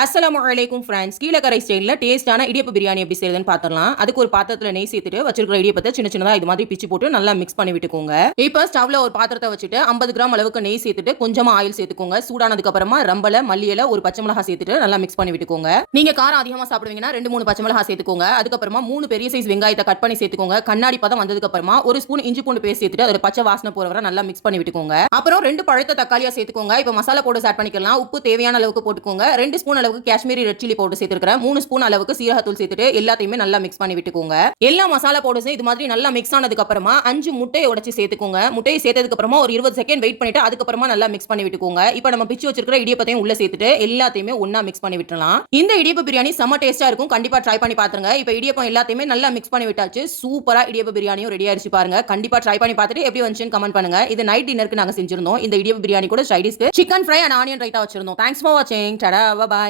அஸ்ஸலாமு அலைக்கும் ஃப்ரெண்ட்ஸ். கீழக்கரை ஸ்டைல்ல டேஸ்டான இடியப்ப பிரியாணி எப்படி செய்யறதுன்னு பார்த்துடலாம். அதுக்கு ஒரு பாத்திரத்துல நெய் சேர்த்துட்டு வச்சிருக்கிற இடியப்பத்தை சின்ன சின்னதா இது மாதிரி பிச்சு போட்டு நல்லா மிக்ஸ் பண்ணி விட்டுக்கோங்க. இப்போ ஸ்டவ்ல ஒரு பாத்திரத்தை வச்சுட்டு 50 கிராம் அளவுக்கு நெய் சேர்த்துட்டு கொஞ்சமா ஆயில் சேர்த்துக்கோங்க. சூடானதுக்கு அப்புறமா ரம்பல, மல்லியில, ஒரு பச்சை மிளகாய் சேர்த்துட்டு நல்லா மிக்ஸ் பண்ணி விட்டுக்கோங்க. நீங்க காரம் அதிகமா சாப்பிடுவீங்கன்னா 2-3 பச்சை மிளகாய் சேர்த்துக்கோங்க. அதுக்கப்புறமா 3 பெரிய சைஸ் வெங்காயத்தை கட் பண்ணி சேர்த்துக்கோங்க. கண்ணாடி பதம் வந்ததுக்கு அப்புறமா ஒரு ஸ்பூன் இஞ்சி பூண்டு பேஸ்ட் சேர்த்துட்டு அதோட பச்சை வாசனை போற வரை நல்லா மிக்ஸ் பண்ணி விட்டுக்கோங்க. அப்புறம் 2 பழுத்த தக்காளியா சேர்த்துக்கோங்க. இப்போ மசாலா பவுடர் ஆட் பண்ணிக்கலாம். உப்பு தேவையான அளவுக்கு போட்டுக்கோங்க. 2 ஸ்பூன் அளவுக்கு காஷ்மீரி ரெட் சில்லி பவுடர் சேர்த்துக்கிறேன். 3 ஸ்பூன் அளவுக்கு சீரகத்தூள் சேர்த்துட்டு எல்லாத்தையுமே நல்லா மிக்ஸ் பண்ணி விட்டுக்கோங்க. எல்லா மசாலா பவுடர்ஸும் இது மாதிரி நல்லா மிக்ஸ் ஆனதுக்கு அப்புறமா 5 முட்டையை உடைச்சு சேர்த்துக்கோங்க. முட்டையை சேர்த்ததுக்கு அப்புறமா ஒரு 20 செகண்ட் வெயிட் பண்ணிட்டு அதுக்கப்புறமா நல்லா மிக்ஸ் பண்ணி விட்டுக்கோங்க. இப்போ நம்ம பிச்சு வச்சிருக்கிற இடியப்பத்தையும் உள்ள சேர்த்துட்டு எல்லாத்தையுமே ஒண்ணா மிக்ஸ் பண்ணி விட்டுறலாம். இந்த இடியப்ப பிரியாணி செம டேஸ்டா இருக்கும். கண்டிப்பா ட்ரை பண்ணி பாத்துருங்க. இப்போ இடியப்பம் எல்லாத்தையுமே நல்லா மிக்ஸ் பண்ணி விட்டாச்சு. சூப்பரா இடியப்ப பிரியாணியும் ரெடி ஆயிடுச்சு பாருங்க. கண்டிப்பா ட்ரை பண்ணி பார்த்துட்டு எப்படி வந்துச்சுன்னு கமெண்ட் பண்ணுங்க. இது நைட் டின்னருக்கு நாங்க செஞ்சிருந்தோம். இந்த இடியப்ப பிரியாணி கூட சைட் டிஷ்க்கு chicken fry and onion raita வச்சிருந்தோம். தேங்க்ஸ் ஃபார் வாட்சிங். டடா, பை பை.